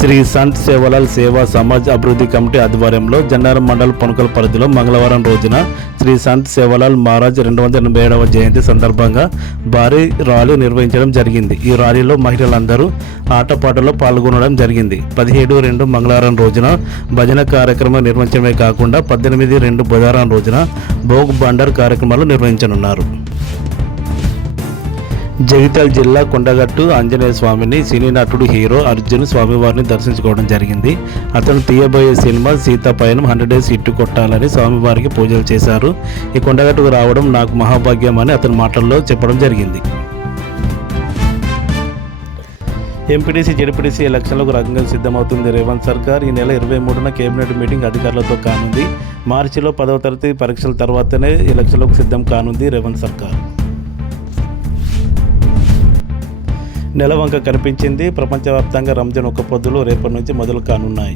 శ్రీ సంత్ సేవలాల్ సేవా సమాజ్ అభివృద్ధి కమిటీ ఆధ్వర్యంలో జన్నారం మండల పొనకల పరిధిలో మంగళవారం రోజున శ్రీ సంత్ సేవలాల్ మహారాజ్ 287వ జయంతి సందర్భంగా భారీ ర్యాలీ నిర్వహించడం జరిగింది. ఈ ర్యాలీలో మహిళలందరూ ఆటపాటలో పాల్గొనడం జరిగింది. 17/2 మంగళవారం రోజున భజన కార్యక్రమం నిర్వహించడమే కాకుండా 18/2 బుధవారం రోజున భోగ్ బండర్ కార్యక్రమాలు నిర్వహించనున్నారు. జగిత్యాల జిల్లా కొండగట్టు ఆంజనేయ స్వామిని సినీ నటుడు హీరో అర్జున్ స్వామివారిని దర్శించుకోవడం జరిగింది. అతను తీయబోయే సినిమా సీతాపయనం 100 డేస్ హిట్ కొట్టాలని స్వామివారికి పూజలు చేశారు. ఈ కొండగట్టుకు రావడం నాకు మహాభాగ్యం అని అతని మాటల్లో చెప్పడం జరిగింది. ఎంపీటీసీ జెడ్పీటీసీ ఎలక్షన్లకు రంగం సిద్ధమవుతుంది రేవంత్ సర్కార్. ఈ నెల 23న కేబినెట్ మీటింగ్ అధికారులతో కానుంది. మార్చిలో 10వ తరగతి పరీక్షల తర్వాతనే ఎలక్షన్లకు సిద్ధం కానుంది రేవంత్ సర్కార్. నెలవంక కనిపించింది. ప్రపంచవ్యాప్తంగా రంజాన్ ఒక్క పొద్దులు రేపటి నుంచి మొదలు కానున్నాయి.